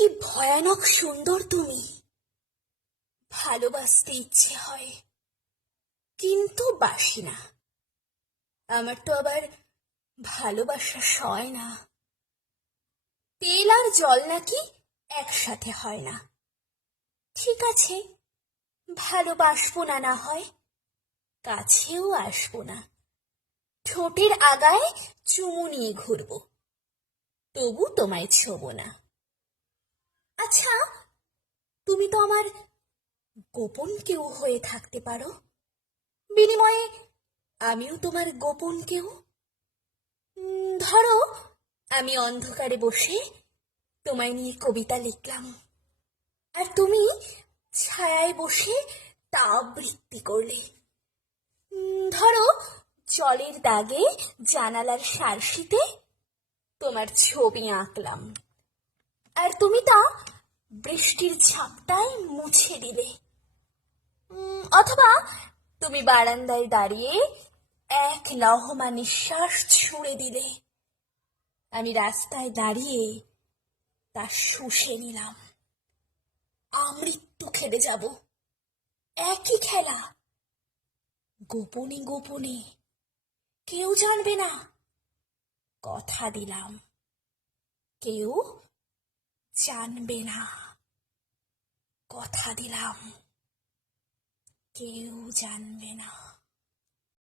কি ভয়ানক সুন্দর তুমি। ভালোবাসতে ইচ্ছে হয়, কিন্তু বাসি না। আমার তো আবার ভালোবাসা সয় না। তেল আর জল নাকি একসাথে হয় না। ঠিক আছে, ভালোবাসবো না, না হয় কাছেও আসবো না। ঠোঁটের আগায় চুমু নিয়ে ঘুরবো, তবু তোমায় ছোবো না। আচ্ছা, তুমি তো আমার গোপন কেউ হয়ে থাকতে পারো। বিনিময়ে আমিও তোমার গোপন কেউ। ধরো, আমি অন্ধকারে বসে তোমায় নিয়ে কবিতা লিখলাম, আর তুমি ছায়ায় বসে তা আবৃত্তি করলে। ধরো, জলের দাগে জানালার সারসিতে তোমার ছবি আঁকলাম, আর তুমি তা বৃষ্টির ঝাপটায় মুছে দিলে। অথবা তুমি বারান্দায় দাঁড়িয়ে এক লহমা নিঃশ্বাস ছুঁড়ে দিলে। আমি রাস্তায় দাঁড়িয়ে তা শুষে নিলাম। আমৃত্যু খেলে যাব, একই খেলা। গোপনে গোপনে, কেউ জানবে না, কথা দিলাম। কেউ জানবে না, কথা দিলাম। কেউ জানবে না।